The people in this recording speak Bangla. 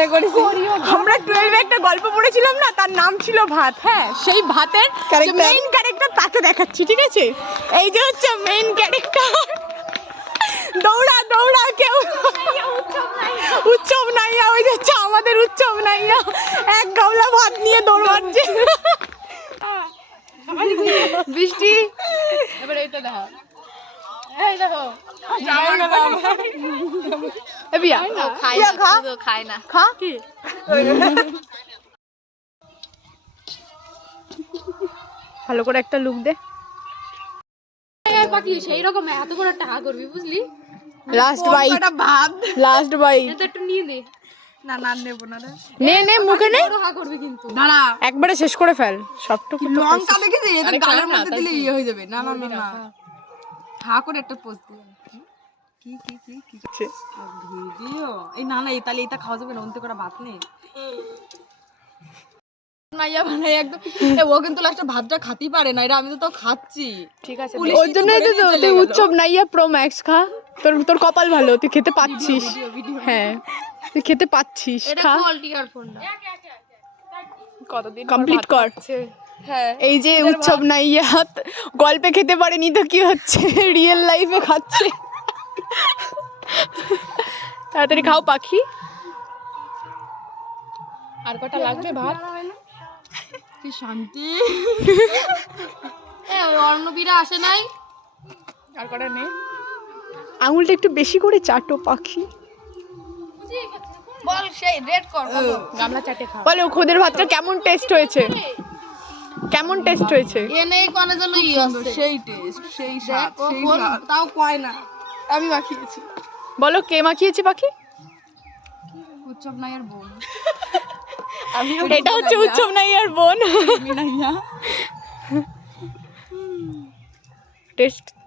আমরা 12 একটা গল্প পড়েছিলাম না, তার নাম ছিল ভাত। হ্যাঁ, সেই ভাতের মেইন ক্যারেক্টার তাকে দেখাচ্ছি, ঠিক আছে? এই যে হচ্ছে মেইন ক্যারেক্টার। দৌড়া দৌড়া কেউ উৎসব নাইয়া, ওই যে হচ্ছে আমাদের উৎসব নাইয়া, এক গামলা ভাত নিয়ে দৌড় মারছে। বৃষ্টি এবার এইটা দেখো, এই দেখো খায় না, খা কি ভালো করে একটা লুক দে। পাখি সেই রকম এত বড় টাকা করবি, বুঝলি? লাস্ট বাইট, ভাত লাস্ট বাইট। এটা একটু নিয়ে দে। না না নেব না রে, নে মুখে নে। টাকা করবি কিন্তু দাঁড়া, একবারে শেষ করে ফেল সবটুকু। লঙ্কা দেখেছি এটা গালের মধ্যে দিলে ইয়ে হয়ে যাবে। না না না না, হা করে একটা পোস্ট দে। কি কি কি কি ভিডিও এই না না, এই তাহলে এটা খাওয়া যাবে না, অন্তে করে ভাত নেই নাইয়া বানাই একদম। ও কিন্তু লাস্টে ভাতটা খাতেই পারে না, এটা আমি তো তাও খাচ্ছি। ঠিক আছে, ওর জন্যই তো তুই উৎসব নাইয়া প্রো ম্যাক্স খা। তোর কপাল ভালো, তুই খেতে পাচ্ছিস। হ্যাঁ, তুই খেতে পাচ্ছিস, খা। কতদিন কমপ্লিট কর। হ্যাঁ, এই যে উৎসব নাইয়া গল্পে খেতে পারেনি তো কি হচ্ছে, রিয়েল লাইফে খাচ্ছে। তাড়াতাড়ি খাও পাখি। আর কটা লাগবে ভাত? কি শান্তি। অর্ণবীরা আসে নাই, আর কটা নেই। আঙুলটা একটু বেশি করে চাটো পাখি। বল সেই রেড কর, গামলা চাটে খাও। বলো খুদের ভাতটা কেমন টেস্ট হয়েছে? কেমন টেস্ট হয়েছে? এনেই কোনে জন্য ই আছে, সেই টেস্ট, সেই স্বাদ, সেই স্বাদ। তাও কয় না আমি মাখিয়েছি। বলো কে মাখিয়েছে পাখি? উৎসব নাইয়ার বোন। এটা হচ্ছে উৎসব নাইয়ার বোন। নাইয়া টেস্ট